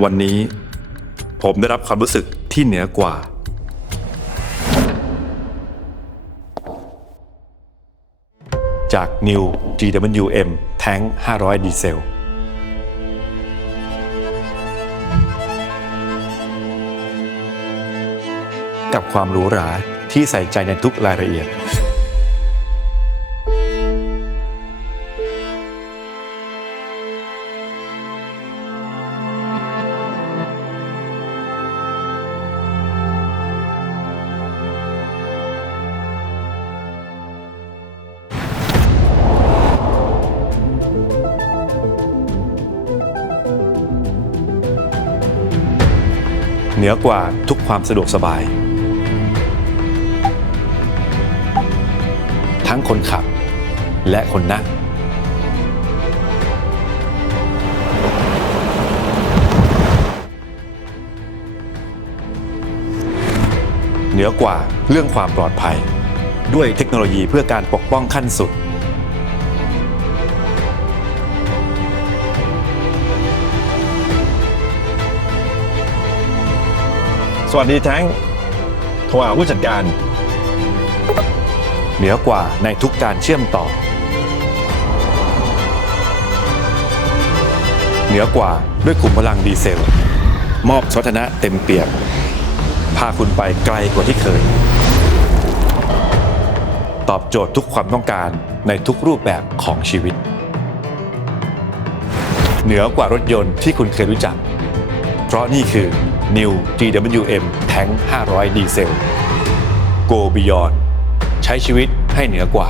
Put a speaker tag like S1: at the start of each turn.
S1: วันนี้ ผมได้รับความรู้สึกที่เหนือกว่า จาก New GWM Tank 500 ดีเซลกับความหรูหราที่ใส่ใจในทุกรายละเอียด เหนือกว่าทุกความสะดวกสบาย ทั้งคนขับและคนนั่งเหนือกว่าเรื่องความปลอดภัย ด้วยเทคโนโลยีเพื่อการปกป้องขั้นสุด
S2: สวัสดีแท้งโทรหาผู้จัดการ
S1: เหนือกว่าในทุกการเชื่อมต่อ เหนือกว่าด้วยขุมพลังดีเซล มอบสมรรถนะเต็มเปี่ยมพาคุณไปไกลกว่าที่เคย ตอบโจทย์ทุกความต้องการในทุกรูปแบบของชีวิต เหนือกว่ารถยนต์ที่คุณเคยรู้จัก เพราะนี่คือ New GWM Tank 500ดีเซล Go Beyond ใช้ชีวิตให้เหนือกว่า